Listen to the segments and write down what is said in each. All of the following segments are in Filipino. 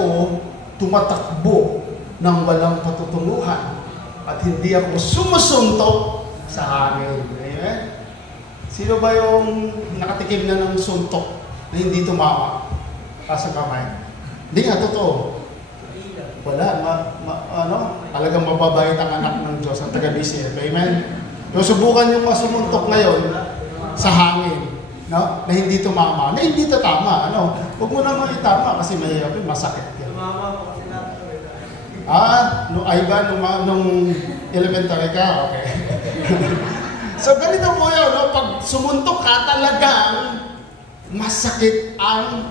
ako tumatakbo ng walang patutunguhan at hindi ako sumusuntok sa hangin. Amen? Sino ba yung nakatikim na ng suntok na hindi tumama sa kamay? Hindi nga, totoo. Wala. Talagang mababait ang anak ng Diyos, ang taga-BCF. Amen? Pero subukan yung masumuntok ngayon sa hangin, no? Na hindi tumama. Na hindi tatama. Huwag mo naman itama kasi mahirap yun, masakit yan. Nung elementary ka? Okay. So ganito po yun, no? Pag sumuntok ka, talagang masakit ang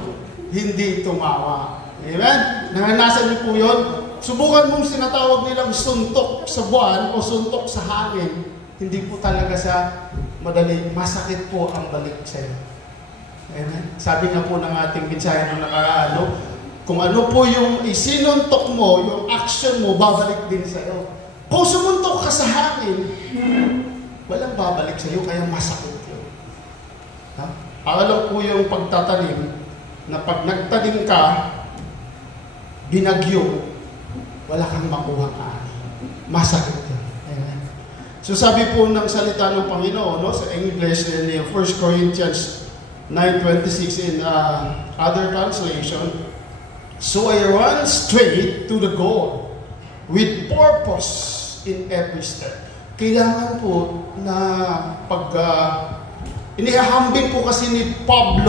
hindi tumawa. Amen? Naranasan niyo po yun? Subukan mong sinatawag nilang suntok sa buwan o suntok sa hangin. Hindi po talaga sa madali. Masakit po ang balik sa iyo. Amen? Sabi nga po ng ating mensahe ng nakaraan, kung ano po yung isinuntok mo, yung action mo, babalik din sa iyo. Kung sumuntok ka sa hangin, walang babalik sa iyo, kaya masakit yun. Para lang po yung pagtatanim, na pag nagtanim ka, binagyo, wala kang makuha ka. Masakit yun. Amen. So sabi po ng salita ng Panginoon, sa English, in 1 Corinthians 9:26 in other translation, so I run straight to the goal with purpose in every step. Kailangan po na pag inihahambing po kasi ni Paul,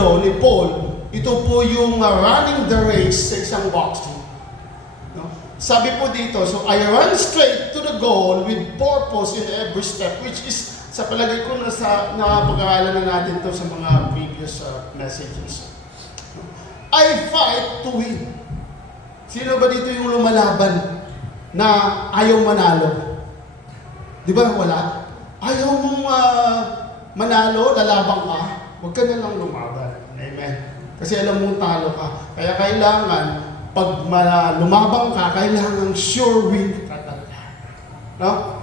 ito po yung running the race sa isang boxing. Sabi po dito, so I run straight to the goal with purpose in every step, which is, sa palagay ko, na pag-aaralan na natin to sa mga previous messages. I fight to win. Sino ba dito yung lumalaban na ayaw manalo? Di ba wala? Ayaw mong manalo, lalabang ka, huwag ka na lang lumaban. Amen. Kasi alam mong talo ka. Kaya kailangan, pag lumabang ka, kailangan sure win ka talaga. No?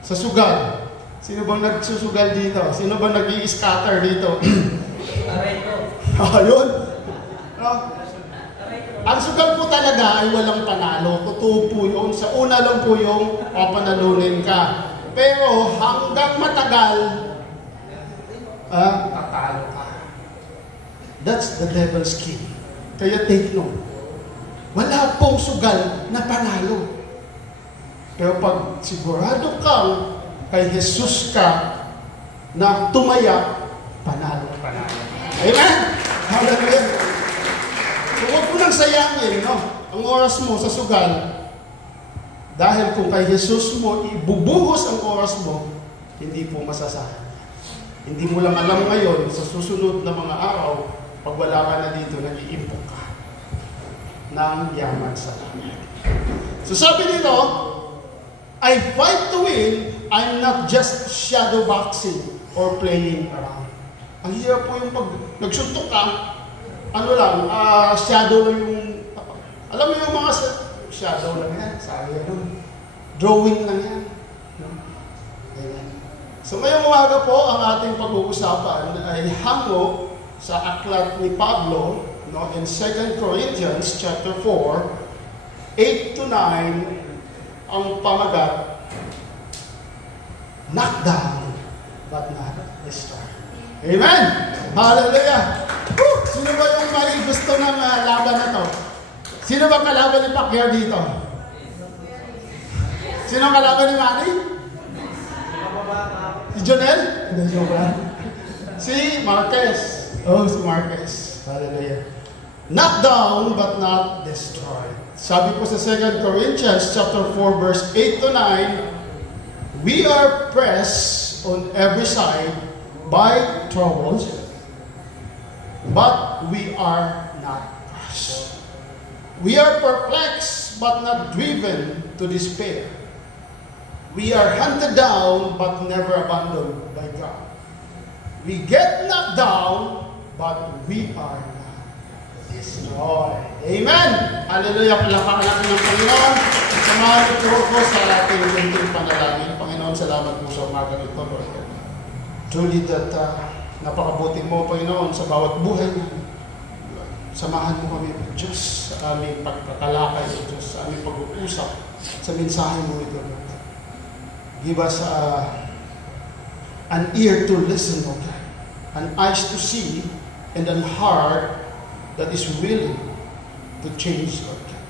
Sa sugal. Sino bang nagsusugal dito? Sino bang nag-i-scatter dito? Ayun. No? Ang sugal po talaga ay walang panalo. Totoo po yun. Sa una lang po yung papanalunin ka. Pero hanggang matagal, tatalo ka. That's the devil's key. Kaya take note. Wala pong sugal na panalo. Pero pag sigurado kang kay Jesus ka na tumaya, panalo. Amen? Hallelujah. So huwag mo nang sayangin, ang oras mo sa sugal. Dahil kung kay Jesus mo, ibubuhos ang oras mo, hindi po masasayang. Hindi mo lang alam ngayon, sa susunod na mga araw, pag wala ka na dito, nag-iimpok ka ng yaman sa langit. So sabi nito, I fight to win, I'm not just shadow boxing or playing around. Ang hirap po yung pag nagsuntok ka, shadow lang yung, alam mo yung mga shadow lang yan, sabi yan, drawing lang yan. Ayan. So ngayong umaga po, ang ating pag-uusapan ay hango sa aklat ni Pablo, in 2 Corinthians chapter 4, 8 to 9, ang pamagat, knock down, but not destroy. Amen! Hallelujah! Woo! Sino ba yung may gusto ng laban na to? Sino ba kalaban ni Pacquiao dito? Sino ang kalaban ni Manny? Si Jonel? Hindi, joke lang. Si Marquez. Si Marquez. Hallelujah. Knock down, but not destroyed. Sabi po sa 2 Corinthians chapter 4, verse 8 to 9, we are pressed on every side by troubles, but we are not crushed. We are perplexed, but not driven to despair. We are hunted down, but never abandoned by God. We get knocked down, but we are not destroyed. Amen! Hallelujah! Palakpakan natin ng Panginoon. Samahan ito ko sa ating munting panalangin. Panginoon, salamat po sa umagang ito, Lord. Truly that napakabuti mo, Panginoon, sa bawat buhay namin. Samahan mo kami, Diyos, sa sa aming pagkakalakay, O Diyos, sa aming pag-uusap sa mensahe mo ito, Lord God. Give us an ear to listen, O God, an eyes to see, and an heart that is willing to change, Lord God.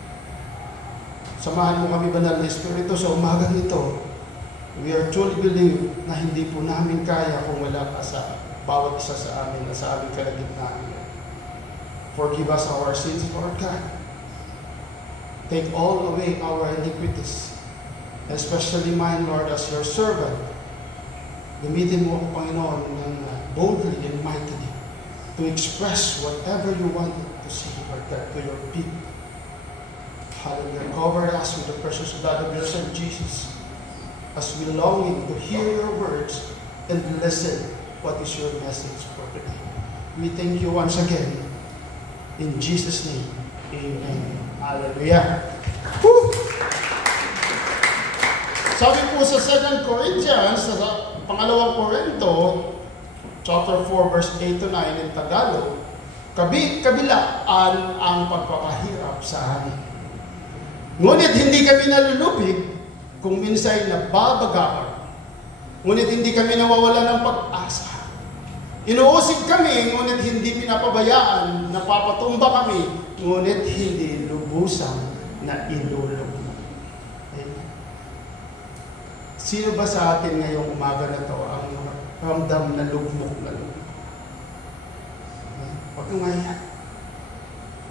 Samahan mo kami, Banal na Espiritu, sa umagang ito. We are truly believe na hindi po namin kaya kung wala ka sa bawat isa sa amin na sa aming kalagitnaan. Forgive us our sins, Lord God. Take all away our iniquities, especially mine, Lord, as your servant. Gamitin mo ako, Panginoon, boldly and mightily to express whatever you want to see, Lord God, to your people. Hallelujah. Cover us with the precious blood of your Son, Jesus, as we longing to hear your words and listen what is your message for today. We thank you once again. In Jesus' name, amen. Hallelujah. Woo! Sabi po sa 2 Corinthians, sa pangalawang Korinto, chapter 4, verse 8 to 9 in Tagalog, kabilaan ang pagpapahirap sa amin. Ngunit hindi kami nalulubig kung minsay nababagaan. Ngunit hindi kami nawawala ng pag-asa. Inuusig kami, ngunit hindi pinapabayaan. Napapatumba kami, ngunit hindi lubusang na ilulubog. Sino ba sa atin ngayong umaga na to ang ramdam na lugmok na lugmok? Huwag kang mahiya.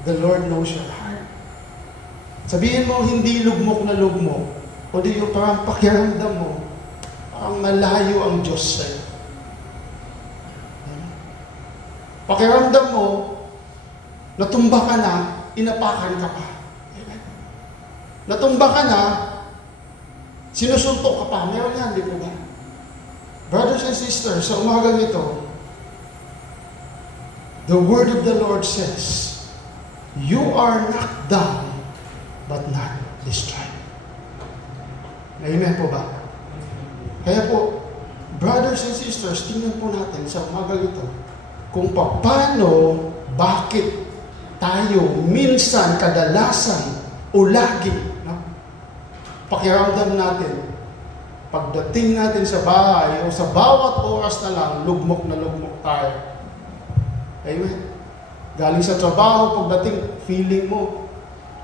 The Lord knows your heart. Sabihin mo, hindi lugmok na lugmok. O di yung parang pakiramdam mo, parang malayo ang Diyos sa'yo. Pakiramdam mo, natumba ka na, inapakan ka pa. Natumba ka na, sinusuntok ka pa. Meron yan, di po ba? Brothers and sisters, sa umagang ito, the word of the Lord says, you are knocked down, but not destroyed. Amen po ba? Kaya po, brothers and sisters, tingnan po natin sa umagang ito kung paano, bakit tayo minsan, kadalasan, o lagi, no? Pakiramdam natin, pagdating natin sa bahay o sa bawat oras na lang, lugmok na lugmok tayo. Amen? Galing sa trabaho, pagdating, feeling mo,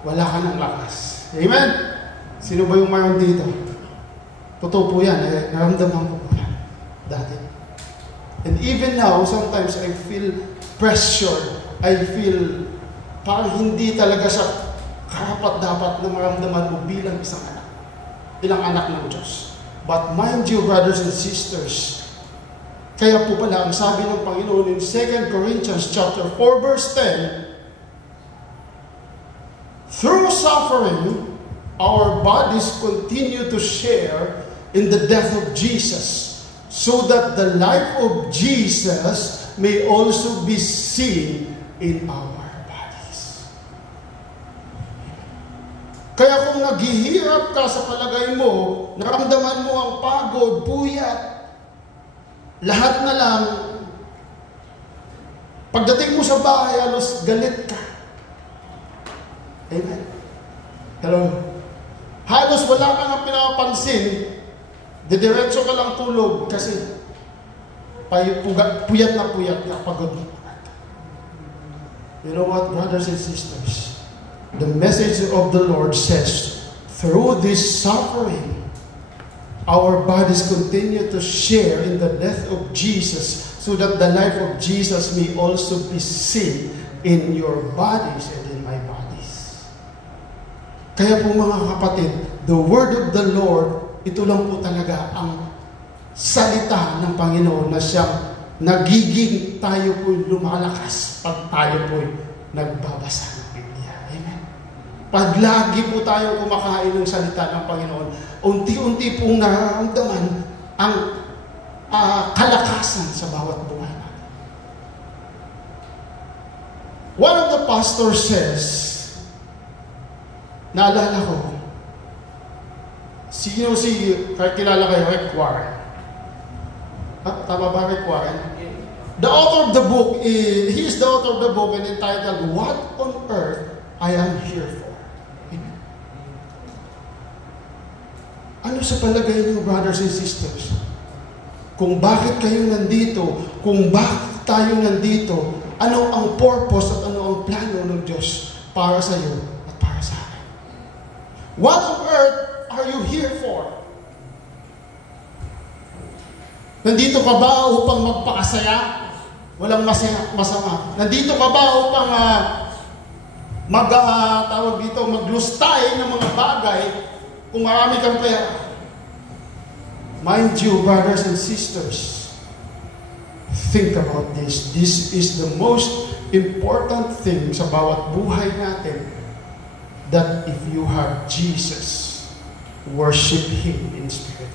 wala ka ng lakas. Amen? Sino ba yung mayroon dito? Totoo po yan. Naramdaman ko po yan. Dati. And even now, sometimes I feel pressured. I feel parang hindi talaga siya karapat-dapat na maramdaman mo bilang isang anak. Ilang anak ng Diyos. But mind you, brothers and sisters, kaya po pala, ang sabi ng Panginoon in 2 Corinthians chapter 4, verse 10, through suffering, our bodies continue to share in the death of Jesus, so that the life of Jesus may also be seen in our bodies. Kaya kung naghihirap ka sa palagay mo, naramdaman mo ang pagod, puyat, lahat na lang, pagdating mo sa bahay, halos galit ka. Amen. Hello. Halos wala ka nang pinapansin, didiretso ka lang tulog kasi puyat na pagod na. You know what, brothers and sisters? The message of the Lord says, through this suffering, our bodies continue to share in the death of Jesus, so that the life of Jesus may also be seen in your bodies and in my bodies. Kaya po mga kapatid, the word of the Lord, ito lang po talaga ang salita ng Panginoon na siyang nagiging tayo po'y lumalakas pag tayo po'y nagbabasa ng Biblia. Amen. Pag lagi po tayo kumakain ng salita ng Panginoon, unti-unti pong nararamdaman ang kalakasan sa bawat buhay natin. One of the pastors says, naalala ko, kilala kayo, Rick Warren. Tama ba, Rick Warren? The author of the book, he is the author of the book and entitled, What on Earth I am here for. Amen. Ano sa palagay niyo, brothers and sisters? Kung bakit kayo nandito, kung bakit tayo nandito, ano ang purpose at ano ang plano ng Diyos para sa iyo at para sa akin? What on earth are you here for? Nandito ka ba upang magpakasaya? Walang masama. Nandito ka ba upang maglustay ng mga bagay kung marami kang pera? Mind you, brothers and sisters, think about this. This is the most important thing sa bawat buhay natin, that if you have Jesus, worship Him in spirit.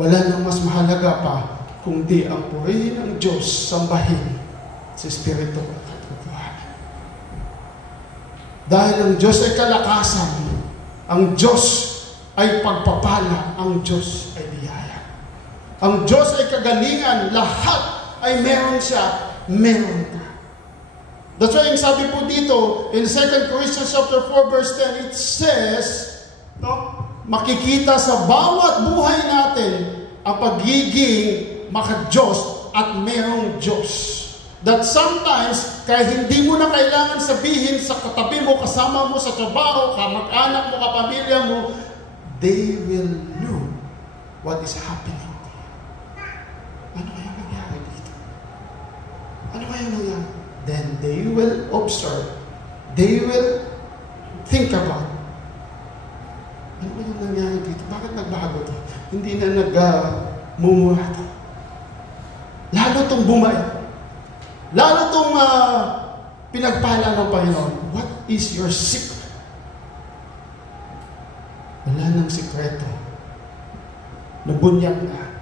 Wala nang mas mahalaga pa kundi ang purihin ng Diyos, sambahin sa Espiritu at katotohanan. Dahil ang Diyos ay kalakasan, ang Diyos ay pagpapala, ang Diyos ay biyaya. Ang Diyos ay kagalingan, lahat ay meron siya, meron ka. That's why yung sabi po dito, in 2 Corinthians chapter 4 verse 10, it says, makikita sa bawat buhay natin ang pagiging maka-Diyos at merong Diyos. That sometimes, kahit hindi mo na kailangan sabihin sa katabi mo, kasama mo sa trabaho, kamag-anak mo, kapamilya mo, they will know what is happening to you. Ano kaya nangyari dito? Ano kaya nangyari? Then they will observe. They will think about, ano kaya nangyari dito? Bakit nagbago to? Hindi na nagmumura to. Lalo itong bumay. Lalo itong pinagpala ng Panginoon. What is your secret? Wala nang sikreto. Nabunyag na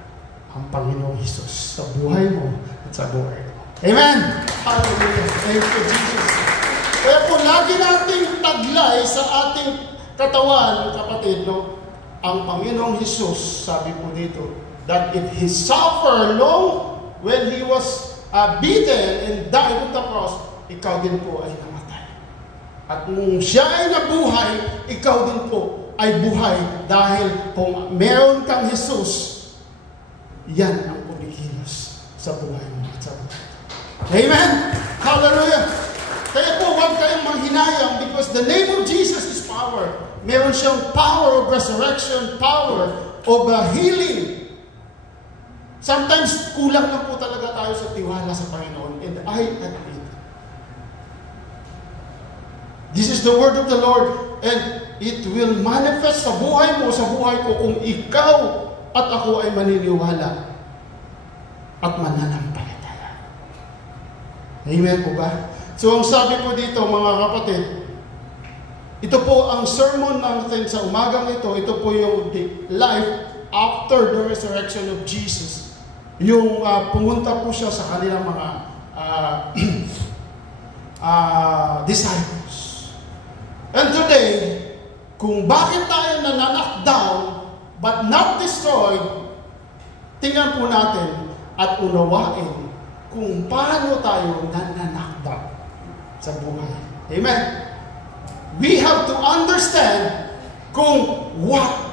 ang Panginoong Hesus sa buhay mo at sa buhay ko. Amen! Hallelujah! Thank you, Jesus. Kaya po, lagi nating taglay sa ating katawan, kapatid, no? Ang Panginoong Hesus, sabi po dito, that if He suffered long when He was beaten and died on the cross, ikaw din po ay namatay. At nung siya ay nabuhay, ikaw din po ay buhay dahil kung meron kang Jesus, yan ang kumikilos sa buhay mo at sa buhay. Amen! Hallelujah! Kaya po, huwag kayong manghinayang because the name of Jesus is power. Meron siyang power of resurrection, power of healing. Sometimes, kulang lang po talaga tayo sa tiwala sa Panginoon. And I admit, this is the word of the Lord, and it will manifest sa buhay mo, sa buhay ko, kung ikaw at ako ay maniniwala at mananampalataya. Amen po ba? So, ang sabi po dito, mga kapatid, ito po ang sermon natin sa umagang ito. Ito po yung life after the resurrection of Jesus. Yung pumunta po siya sa kanilang mga disciples. And today, kung bakit tayo nanakdown but not destroyed, tingnan po natin at unawain kung paano tayo nanakdown sa buhay. Amen? We have to understand kung what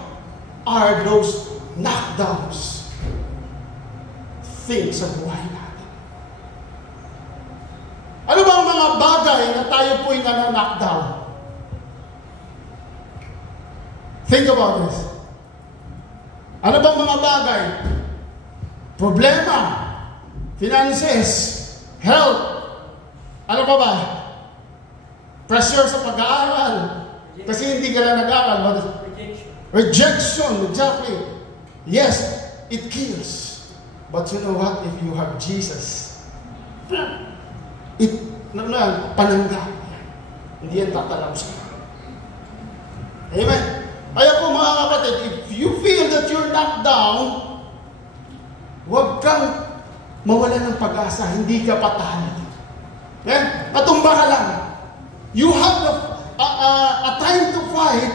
are those knockdowns things sa buhay natin. Ano ba ang mga bagay na tayo po'y nanakdown? Think about this. Ano bang mga bagay? Problema, finances, health, ano pa ba? Pressure sa pag-aaral. Kasi hindi ka lang nag-aaral. Rejection, exactly. Yes, it kills. But you know what? If you have Jesus, panangga. Hindi yan tatalaw siya. Amen? Kaya po mga kapatid, if you feel that you're knocked down, huwag kang mawala ng pag-asa. Hindi ka patalo. Amen? Matumba ka lang. You have a time to fight.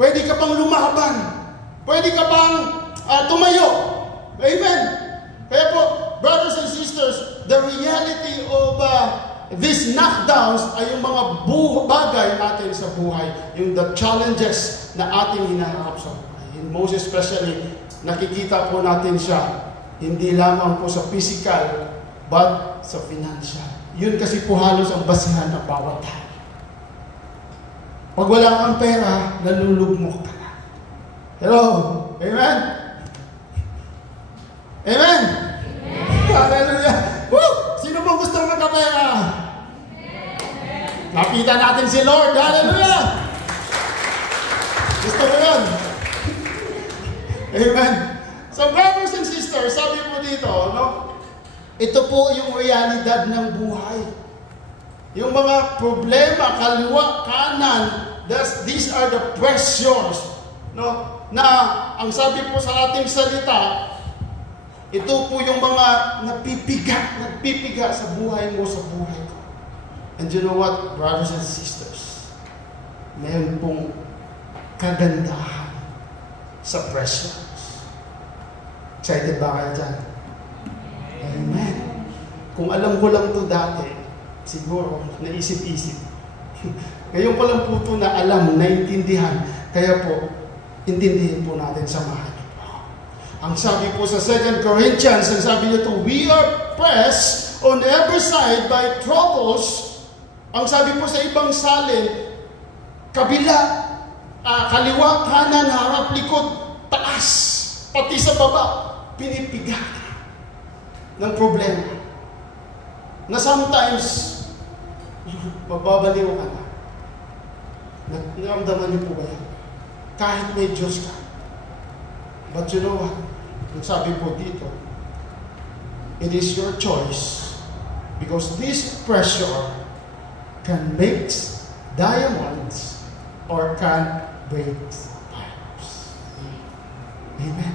Pwede ka pang lumaban. Pwede ka pang tumayo. Amen? Kaya po, brothers and sisters, the reality of these knockdowns ay yung mga bagay natin sa buhay, yung the challenges na ating hinaharap sa buhay. And most especially, nakikita po natin siya, hindi lamang po sa physical, but sa financial. Yun kasi po halos ang basihan ng bawat tao. Pag wala kang pera, nalulugmok ka na. Hello? Amen? Amen? Hallelujah! Woo! Sino mo gusto magkapera? Nakita natin si Lord. Hallelujah! Gusto mo yun? Amen? So brothers and sisters, sabi po dito, no? Ito po yung realidad ng buhay. Yung mga problema, kaliwa, kanan, these are the pressures, no? Na ang sabi po sa ating salita, ito po yung mga nagpipiga sa buhay mo, sa buhay ko. And you know what, brothers and sisters? Mayroon pong kagandahan sa pressures. Excited ba kayo dyan? Amen. Kung alam ko lang ito dati, siguro, naisip-isip. Ngayon ko lang po ito na alam, naintindihan. Kaya po, intindihin po natin, samahan niyo po. Ang sabi po sa 2 Corinthians, ang sabi nito, we are pressed on every side by troubles. Ang sabi po sa ibang salin, kabila, kaliwa, kanan, harap, likod, taas, pati sa baba, pinipiga ng problema. Na sometimes, mababaliw ka na. Naramdaman niyo po ba yan? Kahit may Diyos ka. But you know what? Ang sabi po dito, it is your choice because this pressure can make diamonds or can break pipes. Amen.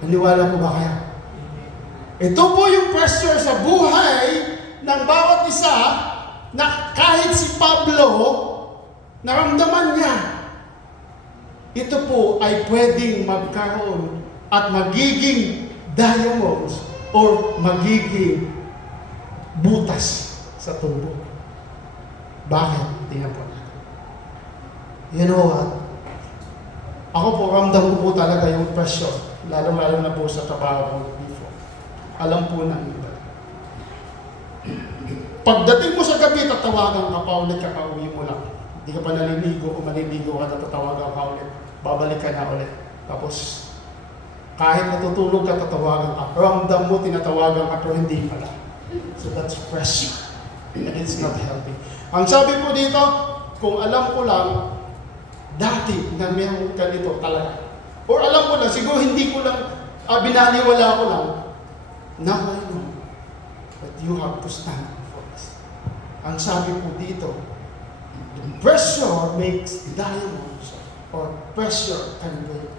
Naniwala po ba kayo? Ito po yung pressure sa buhay ng bawat isa na kahit si Pablo, naramdaman niya, ito po ay pwedeng magkaroon at magiging diamonds or magiging butas sa tubo. Bakit? Tingnan po natin. You know what? Ako po, ramdam ko po talaga yung pressure. Lalo-lalo na po sa trabaho ko before. Alam po na iba. Pagdating mo sa gabi, tatawagan ka pa ulit, kakauwi mo lang. Hindi ka pa naliligo, kung maliligo ka, tatawagan ka ulit. Babalik ka na ulit. Tapos, kahit natutulog ka, tatawagan ka. Ramdam mo, tinatawagan ka, pero hindi pala. So that's pressure. And it's not healthy. Ang sabi po dito, kung alam ko lang, dati na meron ka dito talaga. Or alam ko lang, siguro hindi ko lang, binaliwala ko lang, now I know that you have to stand for this. Ang sabi po dito, the pressure makes diamonds or pressure can break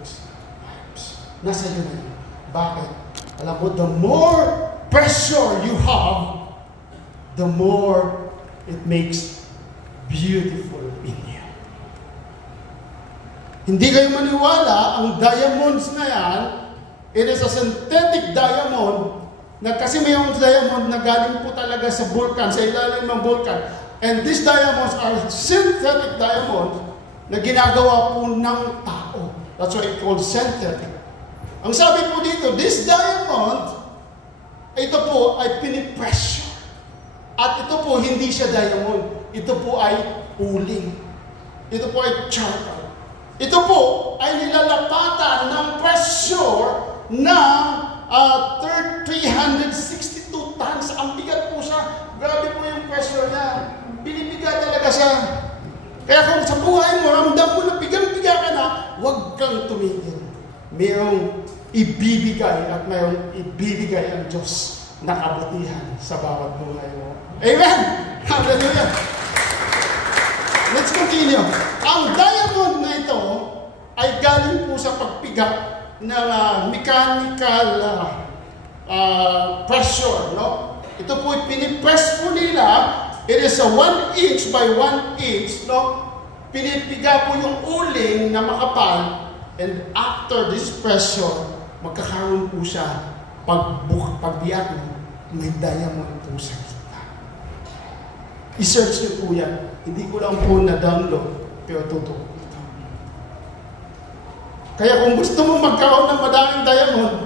pipes. Nasa iyo na yun. Bakit? Alam mo, the more pressure you have, the more it makes beautiful in you. Hindi kayo maniwala, ang diamonds na yan, it is a synthetic diamond na kasi mayroong diamond na galing po talaga sa vulkan, sa ilalim ng vulkan. And these diamonds are synthetic diamonds na ginagawa po ng tao. That's why it's called synthetic. Ang sabi po dito, this diamond, ito po ay pinipressure. At ito po, hindi siya diamond. Ito po ay uling. Ito po ay charcoal. Ito po ay nilalapatan ng pressure ng 362 tons. Ang bigat po siya. Grabe po yung pressure niya. Binibiga talaga siya. Kaya kung sa buhay mo, ramdam mo na bigang-biga ka na, huwag kang tumigil. Mayroong ibibigay at mayroong ibibigay ang Diyos na kabutihan sa bawat buhay mo. Amen! Hallelujah! Let's continue. Ang diamond na ito ay galing po sa pagpiga ng mechanical pressure. No? Ito po pinipress po nila. It is a 1 inch by 1 inch. No? Pinipiga po yung uling na makapal. And after this pressure, magkakaroon po siya pagbiyak mo, may diamond po sa kita. I-search niyo po yan. Hindi ko lang po na-download, pero totoo. Kaya kung gusto mo magkaroon ng madaming diamond,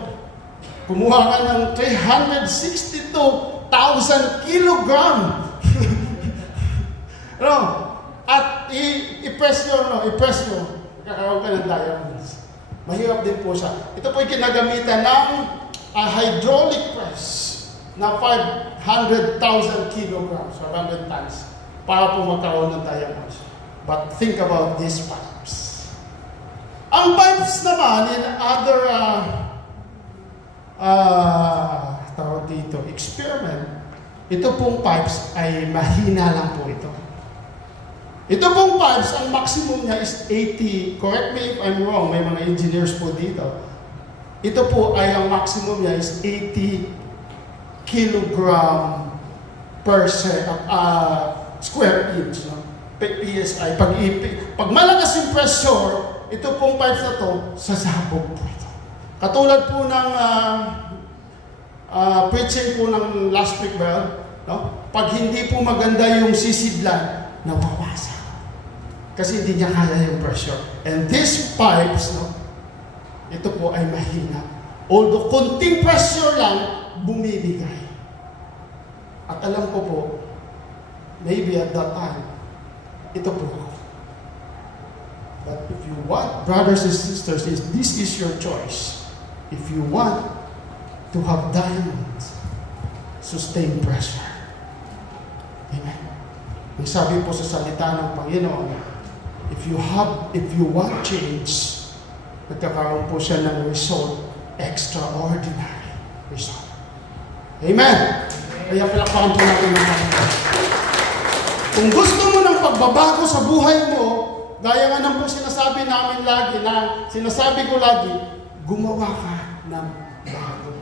kumuha ka ng 362,000 kilogram. No? At i-press nyo, kakaroon ka ng diamonds. Mahirap din po siya. Ito po ay kinagamitan ng hydraulic press na 500,000 kilograms or 100 tons para po magkaroon ng diamonds. But think about these pipes. Ang pipes naman in other tawag dito, experiment, ito pong pipes ay mahina lang po ito. Ito pong pipes, ang maximum niya is 80, correct me if I'm wrong, may mga engineers po dito. Ito po ay ang maximum niya is 80 kilogram per square inch. No? PSI. Pag malakas yung pressure, ito pong pipes na to, sasabog po ito. Katulad po ng preaching po ng last week ba, no? Pag hindi po maganda yung sisidlan, nawawasak. Kasi hindi niya kaya yung pressure. And these pipes, no, ito po ay mahina. Although konting pressure lang, bumibigay. At alam ko po, maybe at that time, ito po. But if you want, brothers and sisters, this is your choice. If you want to have diamonds, sustain pressure. Amen. Ang sabi po sa salita ng Panginoon, if you want change, nagkakaroon po siya ng result, extraordinary result. Amen. Kaya palakpakan po natin ng Panginoon. Kung gusto mo ng pagbabago sa buhay mo, gaya nga ng po sinasabi namin lagi, na sinasabi ko lagi, gumawa ka ng bago.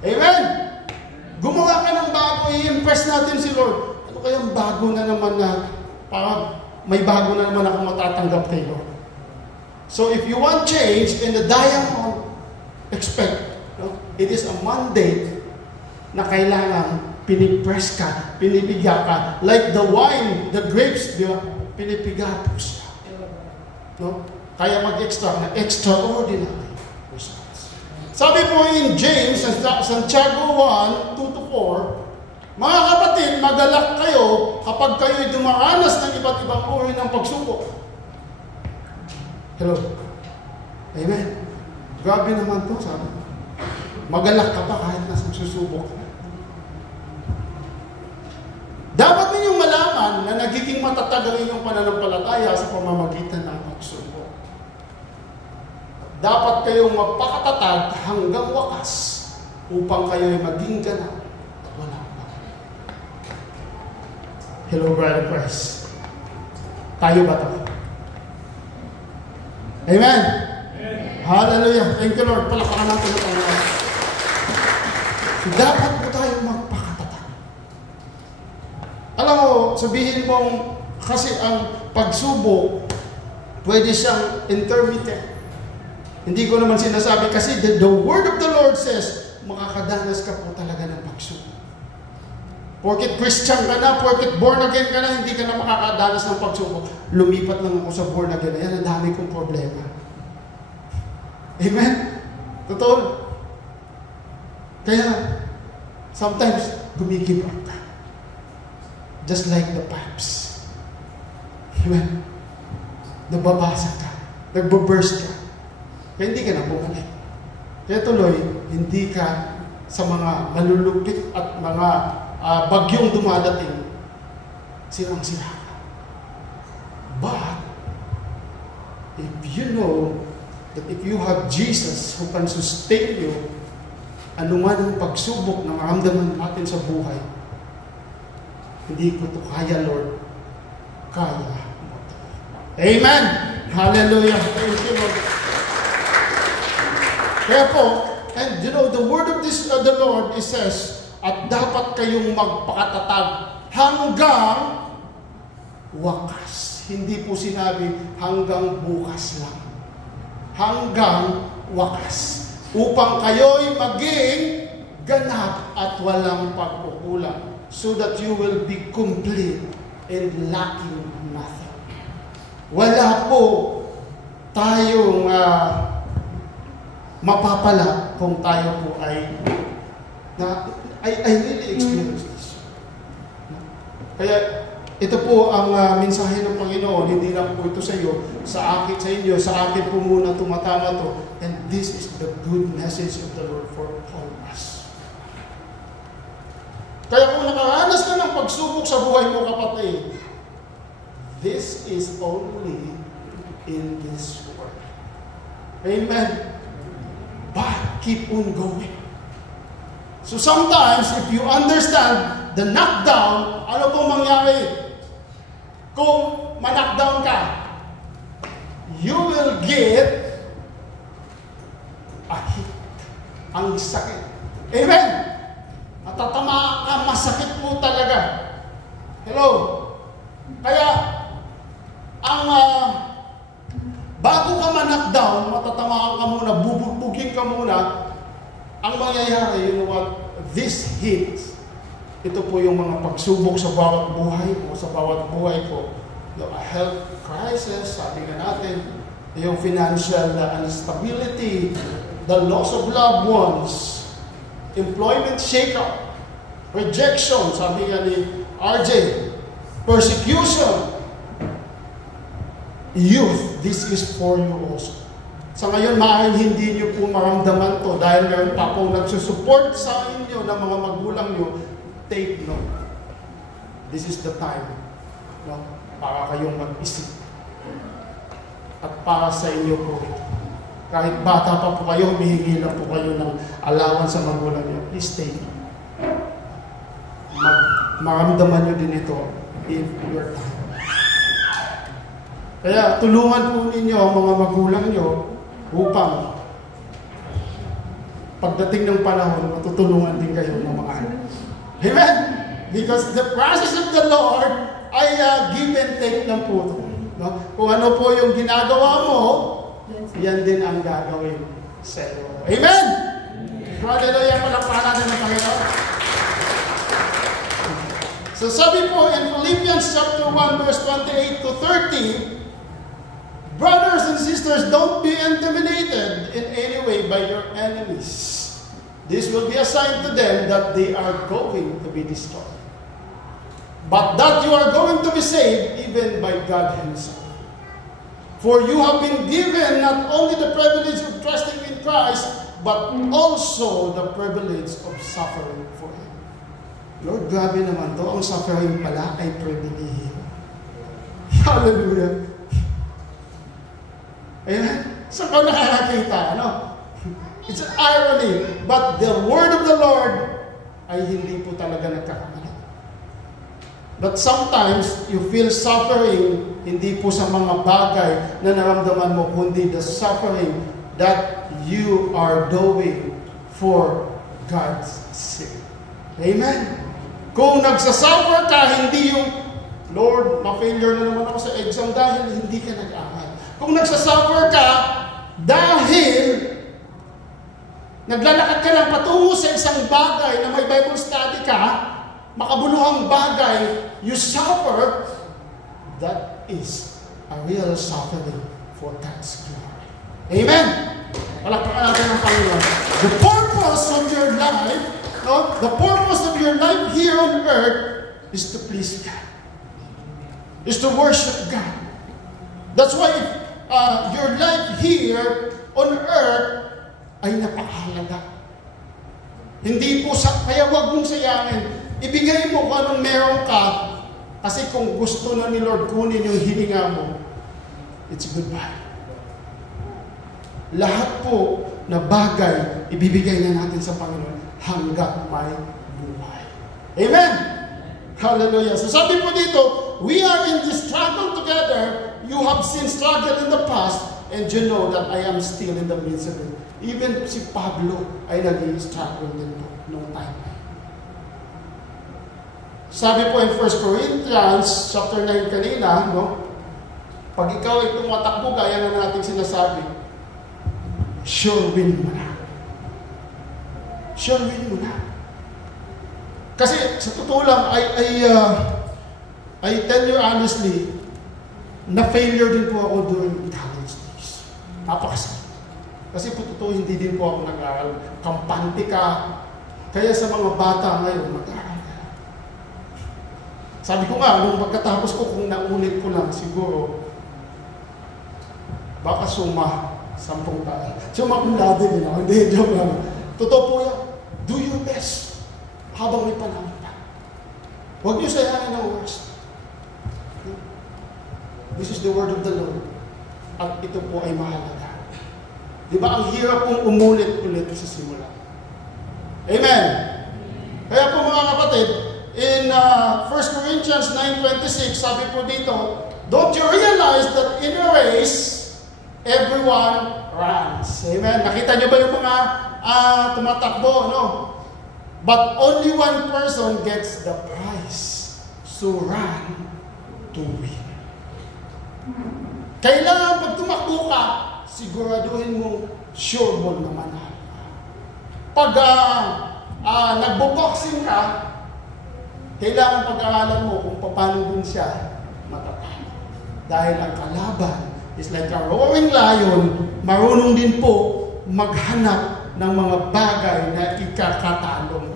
Amen? Gumawa ka ng bago, i-impress natin si Lord. Ano kayang bago na naman na, parang may bago na naman ako matatanggap kay Lord. So if you want change in the diamond, expect, no? It is a mandate na kailangan pinipress ka, pinipigya ka. Like the wine, the grapes, di ba? Pinipigya po siya. No? Kaya mag-extract na extraordinary results. Sabi po in James, Santiago 1, 2-4, mga kapatid, magalak kayo kapag kayo'y dumaranas ng iba't ibang uri ng pagsubok. Hello? Amen? Grabe naman to, sabi. Magalak ka pa kahit nasa susubok ka. Dapat ninyong malaman na nagiging matatag ang inyong pananampalataya sa pamamagitan ng pagsubok. Dapat kayong magpakatatag hanggang wakas upang kayo'y maging ganap at walang bago. Hello, Brother Christ. Tayo ba ito? Amen? Hallelujah. Thank you, Lord. Palakpakan natin ang Panginoon. So, dapat po tayo magpakatatag. Alam mo, sabihin mong, kasi ang pagsubok, pwede siyang intermittent. Hindi ko naman sinasabi kasi the word of the Lord says, makakadanas ka po talaga ng pagsubok. Porket Christian ka na, porket born again ka na, hindi ka na makakadanas ng pagsubok. Lumipat lang ako sa born again na yan, ang dami kong problema. Amen? Totoo. Kaya, sometimes, gumigive up ka. Just like the pipes. Amen? Nababasa ka. Nagbo-burst ka. Kaya hindi ka na bumalik. Kaya tuloy, hindi ka sa mga malulupit at mga bagyong dumadating, sirang-sira ka. But, if you know that if you have Jesus who can sustain you, anuman ang pagsubok na maramdaman natin sa buhay, hindi ko to kaya, Lord. Kaya mo to. Amen! Hallelujah! Thank you, Lord. Kaya po, and you know, the word of the Lord, it says, at dapat kayong magpakatatag hanggang wakas. Hindi po sinabi hanggang bukas lang. Hanggang wakas. Upang kayo'y maging ganap at walang pagkukulang. so that you will be complete and lacking nothing. Wala po tayong mapapala kung tayo po ay I really experience this. Kaya ito po ang mensahe ng Panginoon, hindi lang po ito sa iyo, sa inyo, sa akin po muna tumatama to. And this is the good message of the Lord for all of us. Kaya kung nakaranas ka ng pagsubok sa buhay mo, kapatid, this is only in this world. Amen. But keep on going. So sometimes, if you understand the knockdown, ano pong mangyari? Kung ma-knockdown ka, you will get a hit. Ang sakit. Amen? Matatama ka, masakit po talaga. Hello? Kaya, bago ka ma-knockdown, matatama ka muna, bubugbugin ka muna, ang mangyayari, you know what? This hits. Ito po yung mga pagsubok sa bawat buhay mo, sa bawat buhay ko. Yung health crisis, sabi nga natin, yung financial instability, the loss of loved ones, employment shake-up, rejection, sabi nga ni RJ, persecution, youth, this is for you also. Sa ngayon, maaaring hindi nyo po maramdaman to dahil meron pa po nagsusupport sa inyo ng mga magulang nyo. Take note. This is the time, no? Para kayong mag-isip. At para sa inyo po, kahit bata pa po kayo, humihingi lang po kayo ng allowance sa magulang nyo. Please take note. Maramdaman nyo din ito if your time. Kaya tulungan po ninyo ang mga magulang nyo upang pagdating ng panahon, matutulungan din kayo ng mga anak. Amen? Because the process of the Lord ay give and take lang po ito. No? Kung ano po yung ginagawa mo, yan din ang gagawin sa iyo. Amen? Hallelujah! Palakpakan natin ng Panginoon. So sabi po in Philippians chapter 1 verse 28 to 30, brothers and sisters, don't be intimidated in any way by your enemies. This will be a sign to them that they are going to be destroyed. But that you are going to be saved even by God Himself. For you have been given not only the privilege of trusting in Christ, but also the privilege of suffering for Him. Lord, grabe naman to. Ang suffering pala ay privilege. Hallelujah. Amen? Saan ka nakakakita? Ano? It's an irony. But the word of the Lord ay hindi po talaga nagkakamali. But sometimes, you feel suffering, hindi po sa mga bagay na naramdaman mo, kundi the suffering that you are doing for God's sake. Amen? Kung nagsasuffer ka, hindi yung, Lord, ma-failure na naman ako sa exam dahil hindi ka nag-aral. Kung nagsasuffer ka dahil naglalakad ka lang patungo sa isang bagay na may Bible study ka, makabuluhang bagay, you suffer, that is a real suffering for God's glory. Amen? Palakpakan natin ang Panginoon. The purpose of your life, no? The purpose of your life here on earth is to please God. Is to worship God. That's why your life here on earth ay napakahalaga. Hindi po kaya wag mong sayangin. Ibigay mo kung anong meron ka, kasi kung gusto na ni Lord kunin yung hininga mo, it's goodbye. Lahat po na bagay, ibibigay na natin sa Panginoon hanggat may buhay. Amen? Hallelujah. So sabi po dito, we are in this struggle together. You have seen struggle in the past, and you know that I am still in the midst of it. Even si Pablo ay nag-struggle din po noong time. Sabi po in 1 Corinthians chapter 9 kanina, no? Pag ikaw ay tumatakbo, gaya na natin sinasabi, sure win mo na. Sure win mo na. Kasi sa totoo lang, I tell you honestly, na failure din po ako during college days. Napakasakit. Kasi po totoo, hindi din po ako nag-aaral. Kampante ka. Kaya sa mga bata ngayon, mag-aaral ka. Sabi ko nga, nung pagkatapos ko, kung naulit ko lang, siguro, baka suma, 10 taon. Suma kung dati din ako. Hindi, joke lang. Totoo po yan. Do your best. Habang may panahon pa. Huwag niyo sayangin ang worst. This is the word of the Lord. At ito po ay mahalaga. Di ba, ang hirap pong umulit-ulit sa simula. Amen. Kaya po mga kapatid, in 1 Corinthians 9:26, sabi po dito, don't you realize that in a race, everyone runs? Amen. Nakita niyo ba yung mga tumatakbo, no? But only one person gets the prize. So run to win. Kailangan pag tumakbo ka, siguraduhin mo sure mo na manalo. Pag nagbo-boxing ka, kailangan pag-aralan mo kung paano din siya matatalo. Dahil ang kalaban is like a roaring lion, marunong din po maghanap ng mga bagay na ikakatalo mo.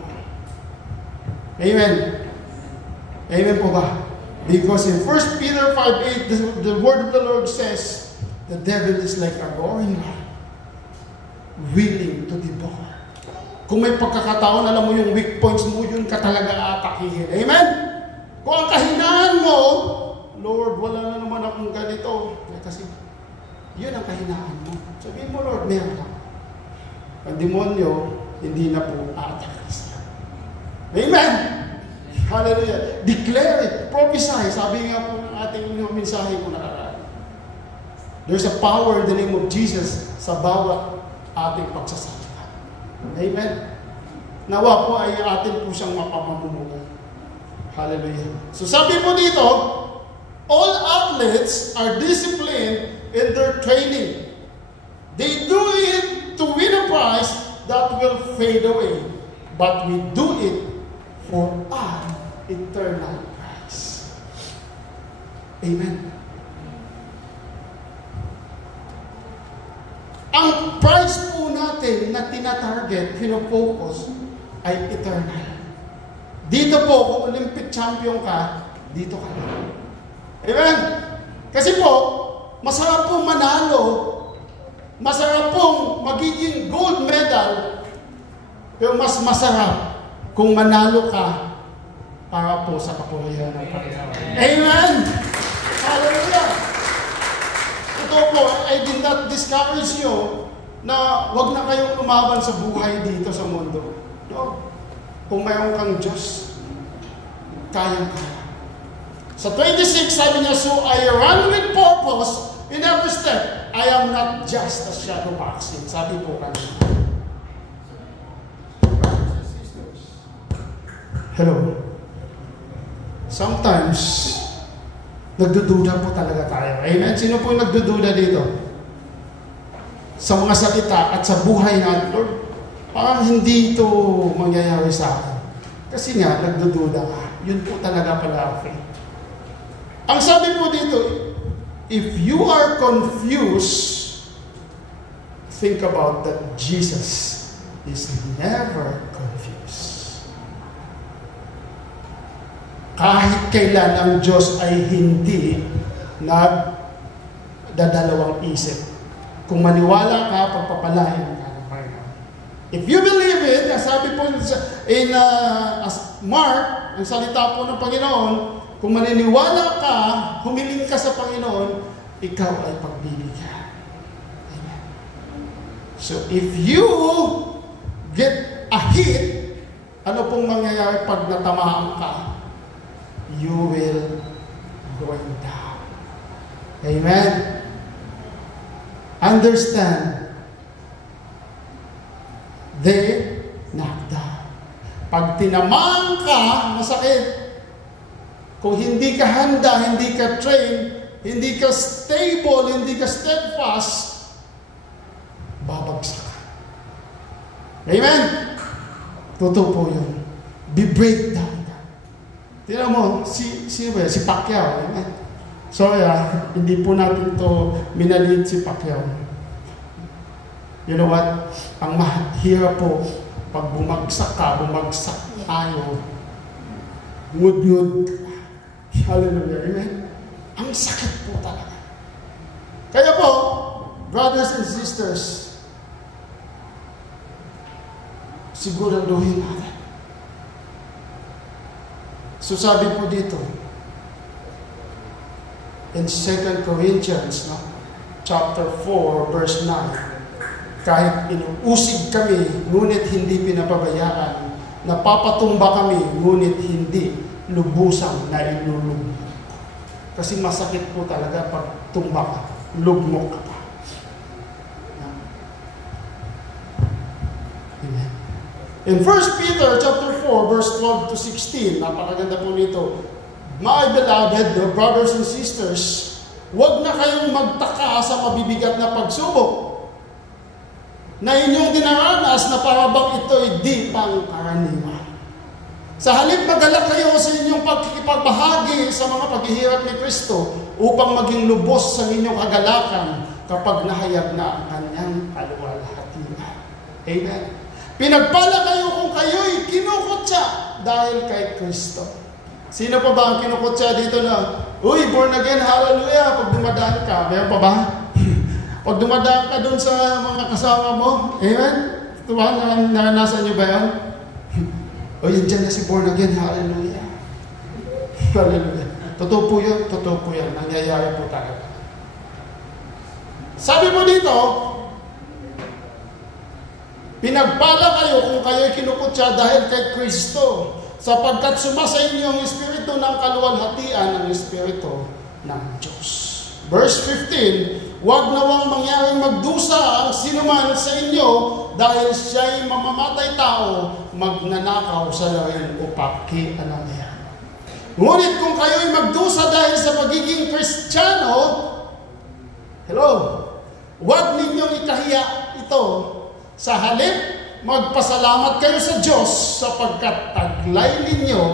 Amen. Amen po ba? Because in 1 Peter 5:8, the word of the Lord says, the devil is like a roaring lion, willing to devour. Kung may pagkakataon, alam mo yung weak points mo, yun ka talaga aatakihin. Amen? Kung ang kahinaan mo, Lord, wala na naman akong ganito. Kasi yun ang kahinaan mo. Sabihin mo, Lord, meron ako. Ang demonyo, hindi na po aatake siya. Amen? Hallelujah. Declare it. Prophesy. Sabi nga po ng ating mensahe ko nakaraan. There's a power in the name of Jesus sa bawat ating pagsasalita. Amen. Nawa po ay atin po siyang mapamamumuhay. Hallelujah. So sabi po dito, all athletes are disciplined in their training. They do it to win a prize that will fade away. But we do it for an eternal prize. Amen. Ang prize po natin na tinatarget, pinofocus, ay eternal. Dito po, kung Olympic champion ka, dito ka lang. Amen? Kasi po, masarap pong manalo, masarap pong magiging gold medal, pero mas masarap kung manalo ka para po sa kapurihan ng Panginoon. Amen! Hallelujah! Ito po, I did not discourage you na wag na kayong lumaban sa buhay dito sa mundo. No? Kung mayroon kang Diyos, kayang-kaya. Sa 26, sabi niya, so I run with purpose in every step. I am not just a shadow boxing. Sabi po kanina. Hello. Sometimes, nagdududa po talaga tayo. Amen? Sino po yung nagdududa dito? Sa mga salita at sa buhay natin, Lord, parang hindi ito mangyayari sa akin. Kasi nga, nagdududa ka. Yun po talaga pala faith. Ang sabi po dito, if you are confused, think about that Jesus is never confused. Kahit kailan ang Diyos ay hindi nagdadalawang isip. Kung maniwala ka, pagpapalain ka ng Panginoon. If you believe it, sabi po in Mark, ang salita po ng Panginoon, kung maniniwala ka, humiling ka sa Panginoon, ikaw ay pagbibigyan. Amen. So if you get a hit, ano pong mangyayari pag natamaan ka? You will going down. Amen. Understand. They knock down. Pag tinamaan ka, masakit. Kung hindi ka handa, hindi ka trained, hindi ka stable, hindi ka steadfast, babagsak ka. Amen? Totoo po yun. Bi-breakdown ka. Tingnan mo, sino ba yan? Si Pacquiao. So, hindi po natin to minalit si Pacquiao. You know what? Ang mahirap po, pag bumagsak tayo, ngud-ngud. Hallelujah. Amen? Ang sakit po talaga. Kaya po, brothers and sisters, siguraduhin natin. So sabi po dito, in 2 Corinthians, chapter 4, verse 9, kahit inuusig kami, ngunit hindi pinapabayaan, napapatumba kami, ngunit hindi lubusang na ilulubog. Kasi masakit po talaga pag tumba ka, lugmok ka pa. Amen. In 1 Peter chapter 4, verse 12 to 16, napakaganda po nito. My beloved, brothers and sisters, huwag na kayong magtaka sa mabibigat na pagsubok na inyong dinaranas na parabang ito'y di pangkaraniwan. Sa halip magalak kayo sa inyong pagkikipagbahagi sa mga paghihirap ni Kristo upang maging lubos sa inyong kagalakan kapag nahayag na ang kanyang kaluwalhatian. Amen. Pinagpala kayo kung kayo'y kinukutya dahil kay Kristo. Sino pa ba ang kinukutya dito na, uy, born again, hallelujah, pag dumadaan ka? Mayroon pa ba? Pag dumadaan ka dun sa mga kasama mo, amen? Ito ba? Naranasan niyo ba yan? O yun dyan na si born again, hallelujah. Hallelujah. Totoo po yan. Nangyayari po talaga. Sabi mo dito, pinagpala kayo kung kayo'y kinukutya dahil kay Kristo, sapagkat sumasa inyo ang Espiritu ng kaluwalhatian, ang Espiritu ng Diyos. Verse 15, huwag nawang mangyaring magdusa ang sinuman sa inyo dahil siya'y mamamatay tao, magnanakaw sa larin o pakianamayan. Ngunit kung kayo'y magdusa dahil sa pagiging Kristiyano, hello, huwag ninyong ikahiya ito. Sa halip, magpasalamat kayo sa Diyos sapagkat taglay ninyo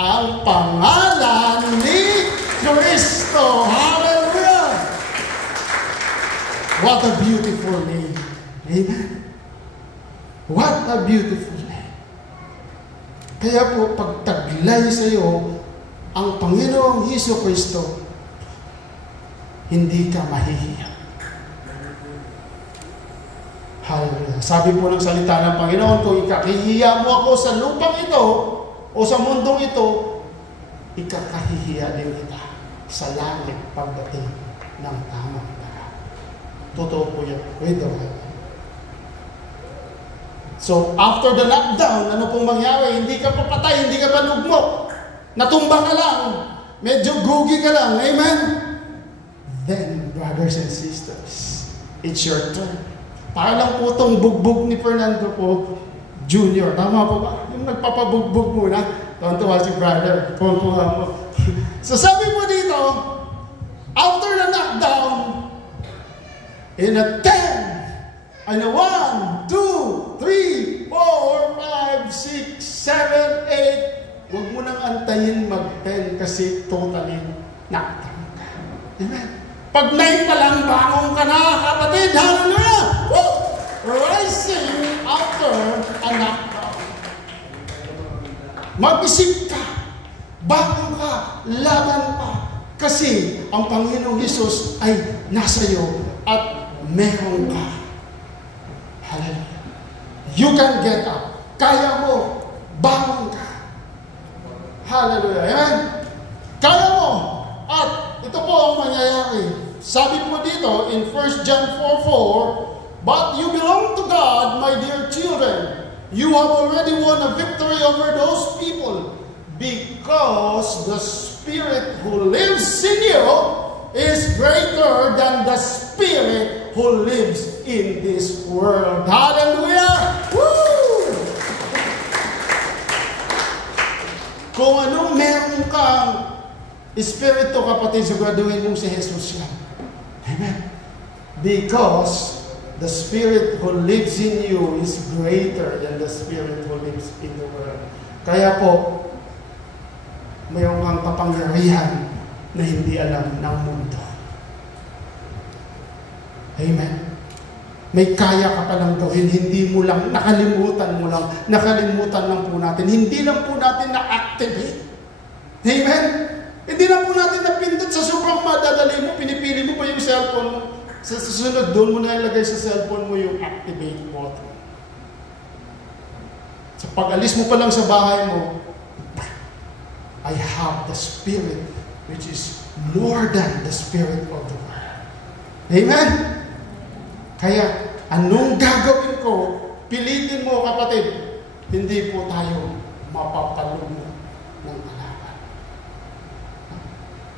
ang pangalan ni Kristo. Hallelujah! What a beautiful name. Amen? What a beautiful name. Kaya po, pag taglay sa iyo ang Panginoong Hesus Kristo, hindi ka mahihiya. Hallelujah. Sabi po ng salita ng Panginoon, kung ikahihiya mo ako sa lupang ito o sa mundong ito, ikakahihiya din kita sa langit pagdating ng tamang panahon. Totoo po yan. With the Bible. So, after the lockdown, ano pong mangyari? Hindi ka papatay, hindi ka pa lugmok. Natumba ka lang. Medyo groggy ka lang. Amen? Then, brothers and sisters, it's your turn. Para lang po itong bugbog ni Fernando po, Junior. Tama po ba? Yung nagpapabugbog muna. Tuwan-tuwa si brother. Tuwan-tuwa mo. So sabi mo dito, after the knockdown, in a 10, and a 1, 2, 3, 4, 5, 6, 7, 8, huwag mo nang antayin mag-10 kasi totally knockdown ka. Amen. Pag 9 pa lang, bangon ka na, kapatid. Hallelujah! Woo! Rising after a knockdown. Mag-isip ka. Bangon ka. Laban pa. Kasi ang Panginoong Hesus ay nasa iyo at meron ka. Hallelujah. You can get up. Kaya mo. Bangon ka. Hallelujah. Amen? Kaya mo. At ito po ang mangyayari. Sabi po dito in 1 John 4:4, but you belong to God, my dear children. You have already won a victory over those people because the Spirit who lives in you is greater than the spirit who lives in this world. Hallelujah! Woo! Kung anong meron kang Espiritu, kapatid, siguraduhin mong si Jesus yan. Amen. Because the Spirit who lives in you is greater than the Spirit who lives in the world. Kaya po, mayroong kang kapangyarihan na hindi alam ng mundo. Amen. May kaya ka palang gawin, hindi mo lang, nakalimutan lang po natin. Hindi lang po natin na-activate. Amen. Hindi lang po natin napindot sa sobrang madadali mo, pinipili mo pa yung cellphone mo. Sa susunod, doon mo na ilagay sa cellphone mo yung activate button. Sa pag-alis mo pa lang sa bahay mo, I have the Spirit which is more than the spirit of the world. Amen? Kaya, anong gagawin ko? Pilitin mo, kapatid. Hindi po tayo mapapalunod ng kalaban.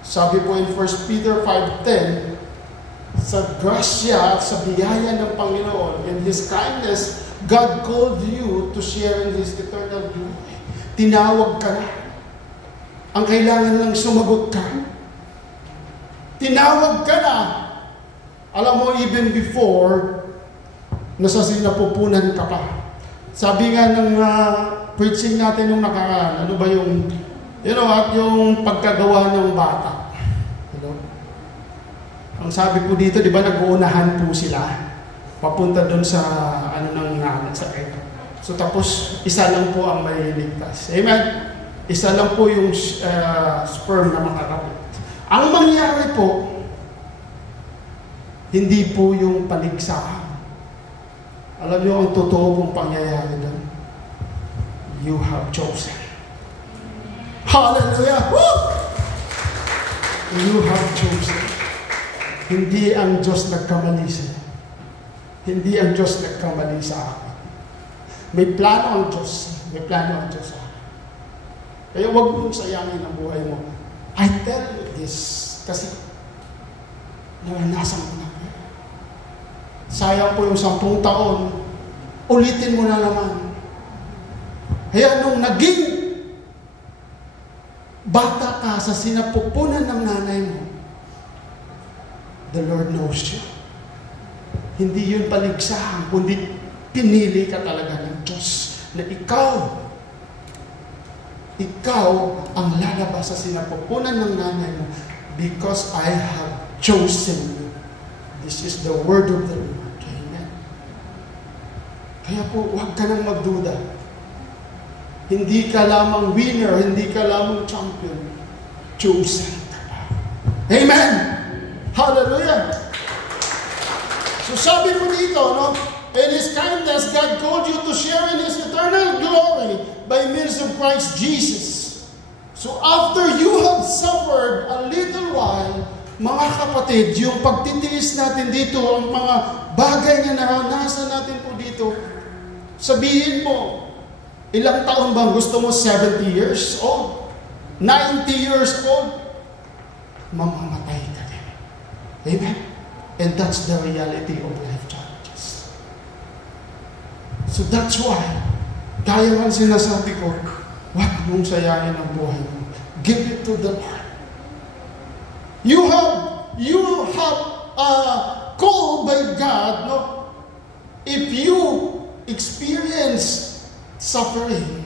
Sabi po in 1 Peter 5:10, sa grasya at sa biyaya ng Panginoon, in His kindness, God called you to share in His eternal glory. Tinawag ka na. Ang kailangan lang sumagot ka. Tinawag ka na. Alam mo, even before, nasa sinapupunan ka pa. Sabi nga ng preaching natin nung nakaraan, ano ba yung, yung pagkagawa ng bata. Ang sabi po dito, di ba, nag-uunahan po sila. Papunta doon sa, sa egg. So tapos, isa lang po ang may ligtas. Amen? Isa lang po yung sperm na makakapit. Ang mangyari po, hindi po yung paligsahan. Alam niyo ang totoo pong pangyayari doon? You have chosen. Hallelujah! Woo! You have chosen. Hindi ang Diyos nagkamali sa'yo. Hindi ang Diyos nagkamali sa akin. May plano ang Diyos. May plano ang Diyos sa akin. Kaya huwag mong sayangin ang buhay mo. I tell you this kasi naranasan ko na. Sayang po yung 10 taon, ulitin mo na naman. Kaya nung naging bata ka sa sinapupunan ng nanay mo, the Lord knows you. Hindi yun paligsahan, kundi pinili ka talaga ng Diyos na ikaw ang lalabas sa sinapupunan ng nanay mo because I have chosen you. This is the word of the Lord. Amen. Kaya po, huwag ka nang magduda. Hindi ka lamang winner, hindi ka lamang champion. Chosen ka pa. Amen! Hallelujah! So sabi po dito, in His kindness, God called you to share in His eternal glory by means of Christ Jesus. So after you have suffered a little while, mga kapatid, yung pagtitiis natin dito, ang mga bagay na naranasan natin po dito, sabihin mo, ilang taon bang gusto mo? 70 years old? 90 years old? Mamamatay ka din. Amen? And that's the reality of life challenges. So that's why, gaya ng sinasabi ko, huwag mong sayangin ang buhay mo. Give it to the Lord. You have called by God, if you experience suffering,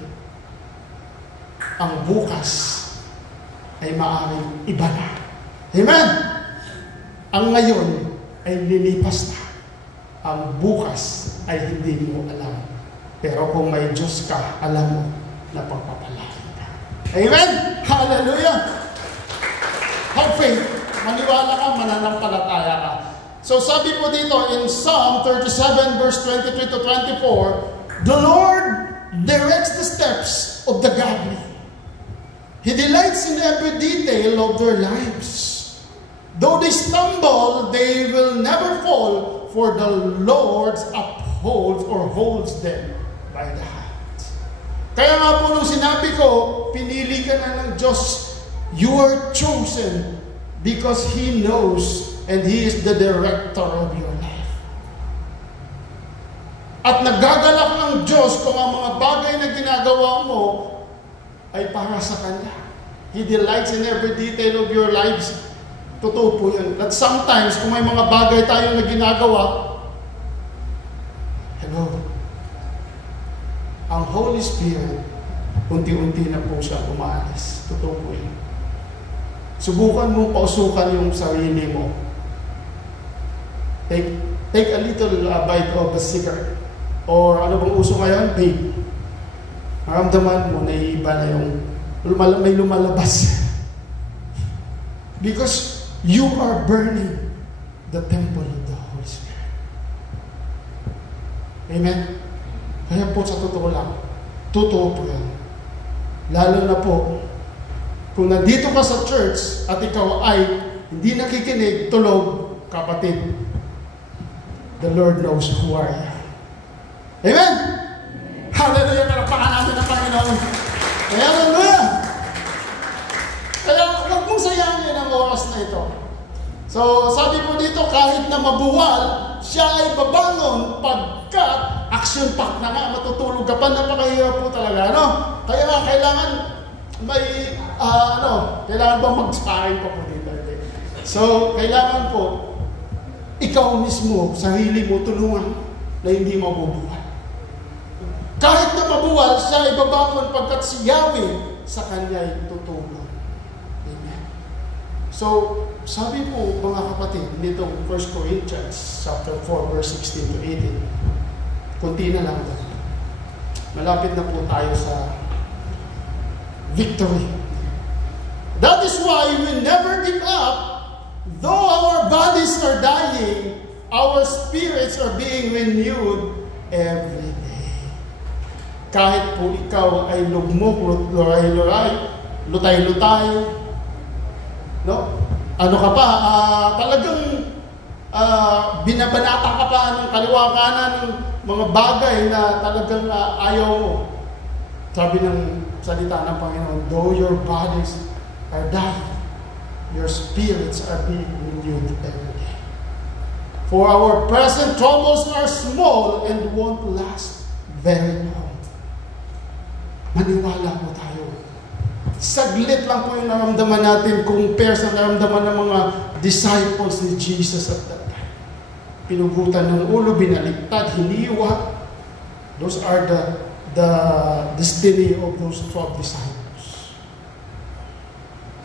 ang bukas ay maaaring iba na. Amen? Ang ngayon ay lilipas na. Ang bukas ay hindi mo alam. Pero kung may Diyos ka, alam mo na pagpapalain ka. Amen? Hallelujah! Have faith. Maniwala ka, mananampalataya ka. So sabi po dito in Psalm 37 verse 23 to 24, the Lord directs the steps of the godly. He delights in every detail of their lives. Though they stumble, they will never fall, for the Lord upholds or holds them by the hand. Kaya nga po nung sinabi ko, pinili ka na ng Diyos. You are chosen because He knows and He is the director of your life. At nagagalak ng Diyos kung ang mga bagay na ginagawa mo ay para sa Kanya. He delights in every detail of your lives. Totoo po yun. At sometimes, kung may mga bagay tayo na ginagawa, ang Holy Spirit, unti-unti na po siya umaalis. Totoo po yun. Subukan mo pausukan yung sarili mo. Take a little bite of a cigarette. Or ano bang uso ngayon? Vape. Maramdaman mo na iba na yung may lumalabas. Because you are burning the temple of the Holy Spirit. Amen? Kaya po sa totoo lang, totoo po yan. Lalo na po, kung nandito ka sa church at ikaw ay hindi nakikinig, tulog, kapatid, the Lord knows who are you. Amen? Hallelujah! Palakpakan natin ang Panginoon. Hallelujah! Kaya huwag mong sayangin ang oras na ito. So, sabi po dito, kahit na mabuwal, siya ay babangon pagkat action-packed na nga, matutulog ka pa, napakahirap po talaga, no? Kaya kailangan may, kailangan ba mag-sparring pa po dito? So, kailangan po, ikaw mismo, sarili mo, tulungan na hindi mabubuwal. Kahit na mabuwal, siya ay babangon pagkat si Yahweh sa kanya ay tutulong. Amen. So, sabi po mga kapatid, nitong 1 Corinthians chapter 4, verse 16 to 18, kunti na lang doon. Malapit na po tayo sa victory. That is why we never give up. Though our bodies are dying, our spirits are being renewed every day. Kahit po ikaw ay lugmok, lutay-lutay, no? Ano ka pa, talagang binabanata ka pa ng kaliwa kanan ng mga bagay na talagang ayaw mo. Sabi ng salita ng Panginoon, though your bodies are dying, your spirits are being renewed every day. For our present troubles are small and won't last very long. Maniwala po tayo. Saglit lang po yung naramdaman natin compare sa naramdaman ng mga disciples ni Jesus at that time. Pinugutan ng ulo, binaliktad, hiniwa. Those are the destiny of those 12 disciples.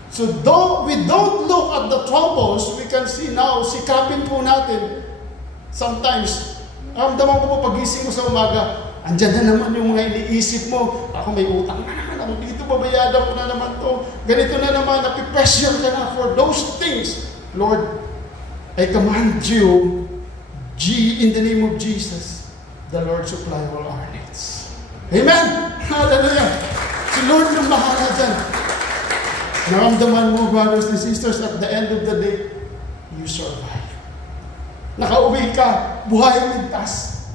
So though we don't look at the troubles, we can see now, sikapin po natin. Sometimes, naramdaman ko po pagising ko sa umaga, andyan na naman yung mga iniisip mo. Ako may utang na naman. Dito babayadan ko na naman to. Ganito na naman. Napipressure ka na for those things. Lord, I command you, in the name of Jesus, the Lord supply all our needs. Amen! Hallelujah! Si Lord yung bahala dyan. Naramdaman mo, brothers and sisters, at the end of the day, you survive. Nakauwi ka, buhay ligtas.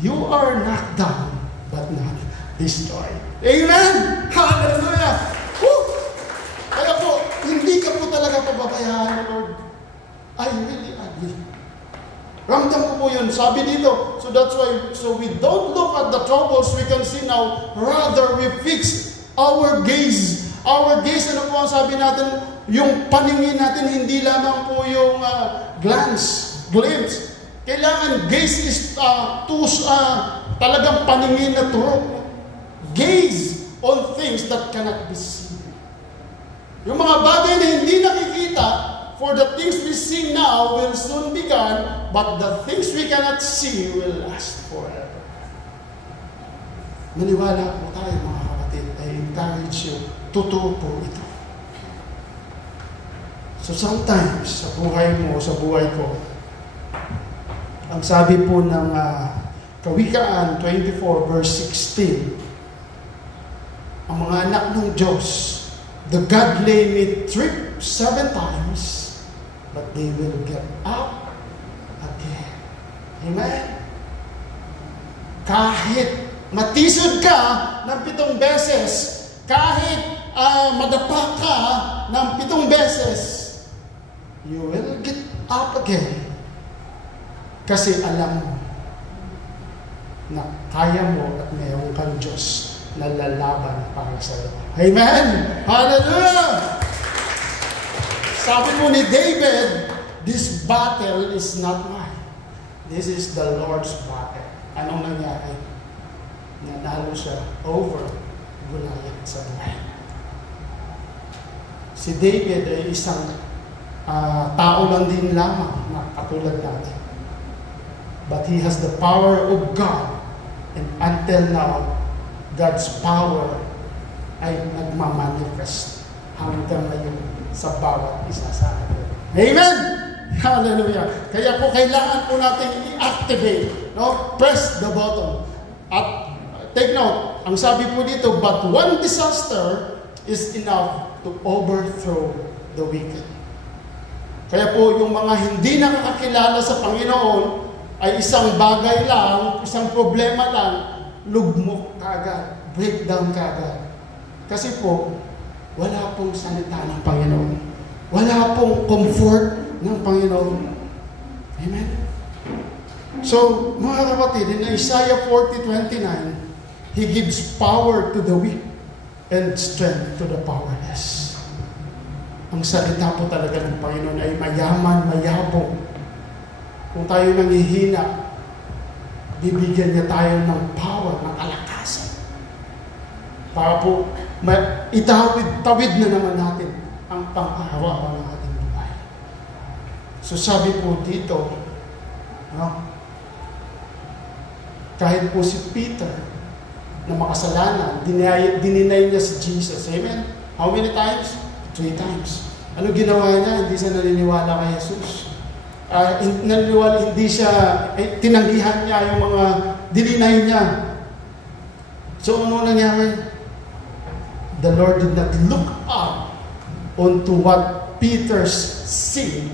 You are knocked down, but not destroyed. Amen! Hallelujah! Woo! Kaya po, hindi ka po talaga pababayaan, Lord. I really agree. Ramdam ko po yun. Sabi dito, so that's why, so we don't look at the troubles we can see now, rather we fix our gaze. Our gaze, ano po ang sabi natin? Yung paningin natin, hindi lamang po yung glimpse. Kailangan gaze is talagang paningin na turok. Gaze on things that cannot be seen. Yung mga bagay na hindi nakikita, for the things we see now will soon be gone, but the things we cannot see will last forever. Maniwala po tayo mga kapatid. I encourage you. Totoo po ito. So sometimes, sa buhay mo, sa buhay ko, ang sabi po ng Kawikaan 24 verse 16, ang mga anak ng Diyos, the godly may trip 7 times, but they will get up again. Amen? Kahit matisod ka ng 7 beses, kahit madapa ka ng 7 beses, you will get up again. Kasi alam mo na kaya mo at mayroon kang Diyos na lalaban para sa iyo. Amen! Hallelujah! Sabi mo ni David, this battle is not mine. This is the Lord's battle. Anong nangyari? Nanalo siya over Goliath sa buhay. Si David ay isang tao lang din lamang na katulad natin. But he has the power of God, and until now, God's power ay nagmamanifest hanggang ngayon sa bawat isa sa atin. Amen! Hallelujah! Kaya po kailangan po natin i-activate, no? Press the button. At take note, ang sabi po dito, but one disaster is enough to overthrow the wicked. Kaya po yung mga hindi nakakakilala sa Panginoon ay isang bagay lang, isang problema lang, lugmok kagad, breakdown kagad. Kasi po, wala pong salita ng Panginoon. Wala pong comfort ng Panginoon. Amen? So, mga kapatid, in Isaiah 40:29, He gives power to the weak and strength to the powerless. Ang salita po talaga ng Panginoon ay mayaman, mayabong. Kung tayo nanghihina, bibigyan niya tayo ng power, ng kalakasan. Para po, tawid na naman natin ang pang-araw ng ating buhay. So sabi po dito, no, kahit po si Peter na makasalanan, dininay niya si Jesus. Amen? How many times? 3 times. Ano ginawa niya? Hindi siya naniniwala kay Jesus. Hindi siya, tinanggihan niya yung mga dininay niya. So ano nangyari? The Lord did not look up onto what Peter's sin,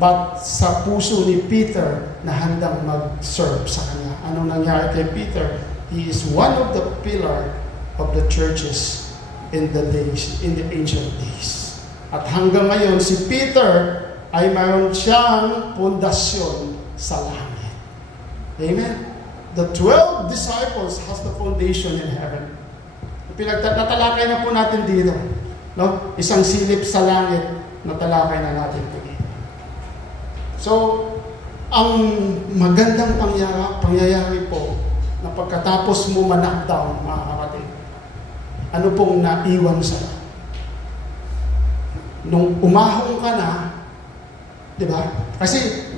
but sa puso ni Peter na handang mag-serve sa kanya. Ano nangyari kay Peter? He is one of the pillar of the churches in the ancient days. At hanggang ngayon, si Peter ay mayroon siyang pundasyon sa langit. Amen? The 12 disciples has the foundation in heaven. Natalakay na po natin dito. No? Isang silip sa langit, natalakay na natin po dito. So, ang magandang pangyayari po, na pagkatapos mo ma-knockdown, mga kapatid, ano pong naiwan sa'yo? Nung umahong ka na, di ba? Kasi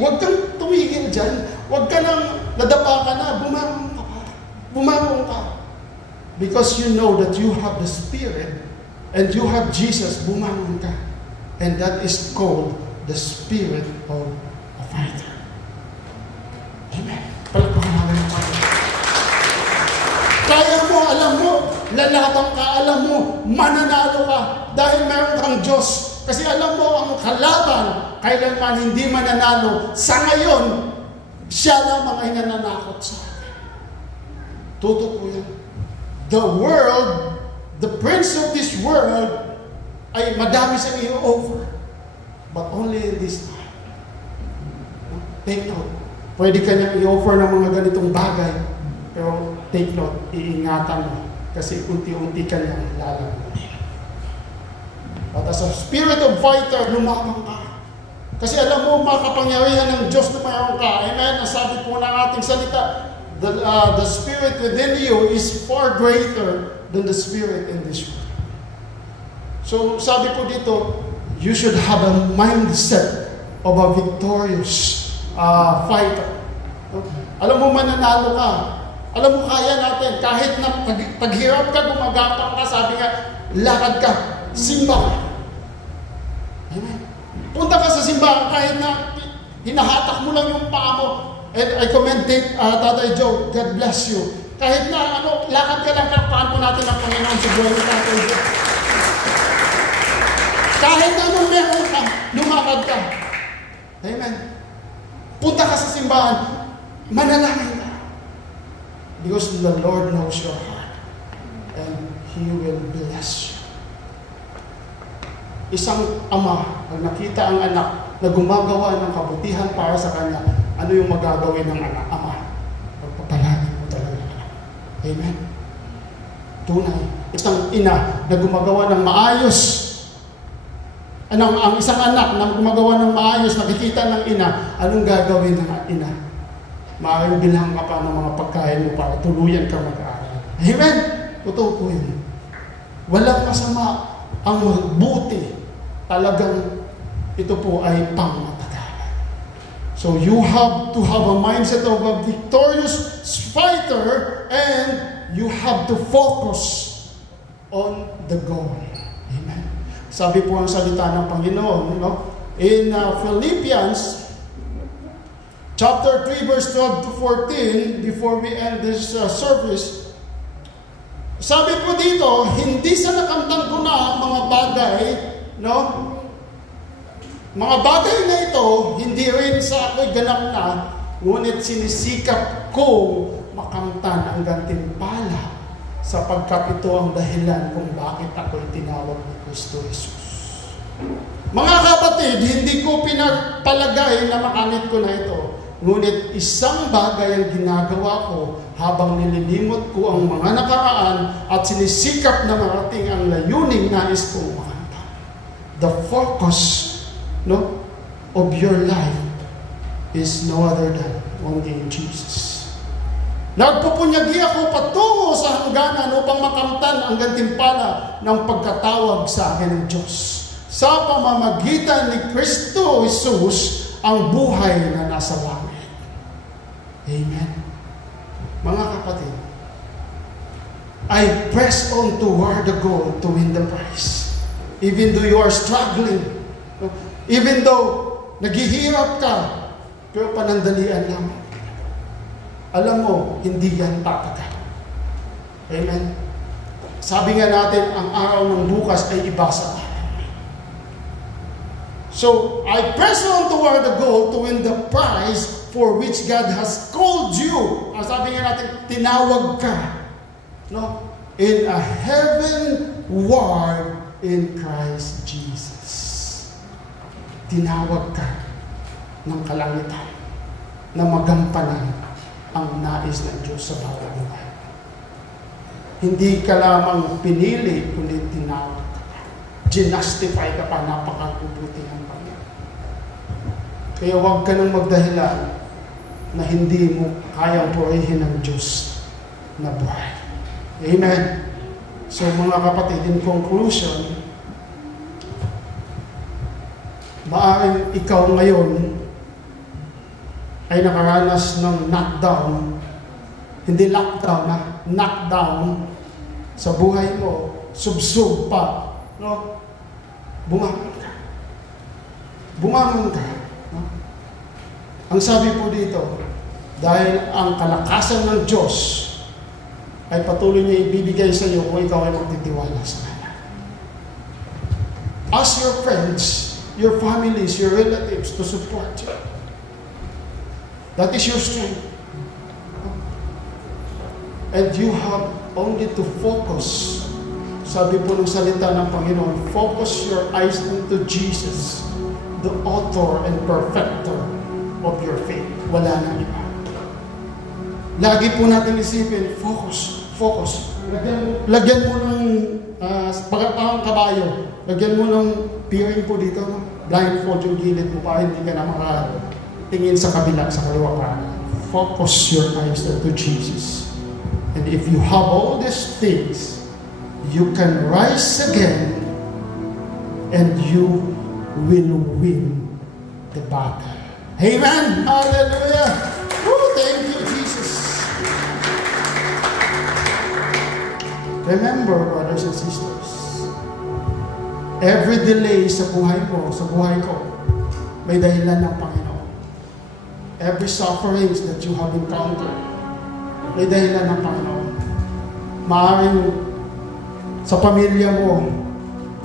huwag kang tumigil dyan. Huwag ka nang nadapa ka na, bumangon ka. Because you know that you have the Spirit and you have Jesus, bumangon ka. And that is called the Spirit of a fighter. Amen. Palakpakan natin ang Panginoon. Kaya mo, alam mo, lalatang ka, alam mo, mananalo ka dahil mayroon kang Diyos. Kasi alam mo, ang kalaban, kailanman hindi mananalo. Sa ngayon, siya lamang ay nananakot sa atin. Totoo po yan. The world, the prince of this world, ay madami siyang i-offer. But only in this time. Take note. Pwede ka niyang i-offer ng mga ganitong bagay. Pero take note, iingatan mo. Kasi unti-unti ka niyang lalamunin. At as a spirit of fighter, lumamang ka. Kasi alam mo, makapangyarihan ng Diyos na mayroon ka. Amen? Ang sabi po ng ating salita, the spirit within you is far greater than the spirit in this world. So, sabi po dito, you should have a mindset of a victorious fighter. Alam mo, mananalo ka. Alam mo, kaya natin. Kahit na paghirap ka, gumagapang ka, sabi nga, lakad ka, simba ka. Amen. Punta ka sa simbahan kahit na hinahatak mo lang yung paa mo. And I commendate Tatay Joe, God bless you. Kahit na lakad ka lang, kalakpakan po natin ang Panginoon sa buhay ni Tatay Joe. Kahit anong meron ka, lumakad ka. Amen. Punta ka sa simbahan, manalangin ka. Because the Lord knows your heart. And He will bless you. Isang ama, pag nakita ang anak na gumagawa ng kabutihan para sa kanya, ano yung magagawin ng anak? Ama, pagpapalagin mo talaga ang anak. Amen? Tunay. Isang ina na gumagawa ng maayos. Ang isang anak na gumagawa ng maayos, nakikita ng ina, anong gagawin ng ina? Maaaring bilhan ka pa ng mga pagkain mo para tuluyan ka mag-aaral. Amen? Totoo po yun. Walang masama. Ang mabuti, talagang ito po ay pangmatagalan. So you have to have a mindset of a victorious fighter, and you have to focus on the goal. Amen. Sabi po ang salita ng Panginoon, in Philippians chapter 3 verse 12 to 14, before we end this service, sabi po dito, hindi sa nakamtan ko na ang mga bagay, mga bagay na ito, hindi rin sa ako'y ganap na, ngunit sinisikap kong makamtan ang gantimpala, sapagkat ito ang dahilan kung bakit ako'y tinawag ni Kristo Jesus. Mga kapatid, hindi ko pinagpalagay na makamit ko na ito. Ngunit isang bagay ang ginagawa ko habang nililimot ko ang mga nakaraan at sinisikap na marating ang layuning nais kong makamtan. The focus of your life is no other than only in Jesus. Nagpupunyagi ako patungo sa hangganan upang makamtan ang gantimpala ng pagkatawag sa akin ng Diyos. Sa pamamagitan ni Kristo Jesus, ang buhay na nasa langit. Amen. Mga kapatid, I press on toward the goal to win the prize. Even though you are struggling, even though naghihirap ka, pero panandalian lang. Alam mo, hindi yan tatagal. Amen? Sabi nga natin, ang araw ng bukas ay iba sa atin. So, I press on toward the goal to win the prize for which God has called you. Ang sabi nga natin, tinawag ka. In a heavenward in Christ Jesus. Tinawag ka ng kalangitan na magampanan ang nais ng Diyos sa bawat buhay. Hindi ka lamang pinili, kundi tinawag ka pa. Ginastify ka pa, napakabubuti ng Panginoon. Kaya huwag ka nang magdahilan na hindi mo kayang purihin ng Diyos na buhay. Amen. So mga kapatid, in conclusion, maaaring ikaw ngayon ay nakaranas ng knockdown, hindi lockdown, knockdown sa buhay mo, subsub pa, bumangon ka. Bumangon ka. Ang sabi po dito, dahil ang kalakasan ng Diyos ay patuloy niya ibibigay sa iyo kung ikaw ay magtitiwala sa Kanya. Ask your friends, your families, your relatives to support you. That is your strength. And you have only to focus. Sabi po ng salita ng Panginoon, focus your eyes into Jesus, the author and perfecter of your faith. Wala nang iba. Lagi po natin isipin, focus. Lagyan mo ng pagkakang kabayo. Lagyan mo ng peering po dito. Blindfold yung gilid mo para hindi ka na makatingin sa kabila, sa kaliwa pa. Focus your eyes to Jesus. And if you have all these things, you can rise again and you will win the battle. Amen! Hallelujah! Woo, thank you, Jesus. Remember, brothers and sisters, every delay sa buhay mo, sa buhay ko, may dahilan ng Panginoon. Every sufferings that you have encountered, may dahilan ng Panginoon. Maaaring sa pamilya mo,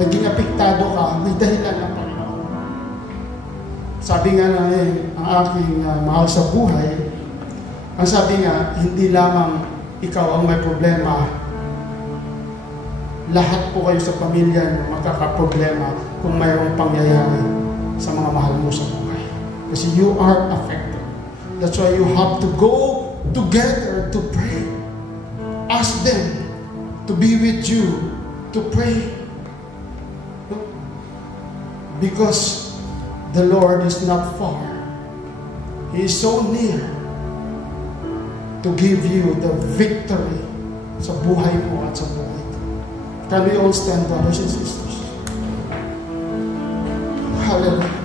naging apektado ka, may dahilan ng Panginoon. Sabi nga na ang aking mahal sa buhay, ang sabi nga, hindi lamang ikaw ang may problema, lahat po kayo sa pamilya magkakaproblema kung mayroong pangyayari sa mga mahal mo sa buhay. Kasi you are affected. That's why you have to go together to pray. Ask them to be with you, to pray. Because the Lord is not far. He is so near to give you the victory sa buhay mo at sa buhay ko. Can we all stand, brothers and sisters? Hallelujah.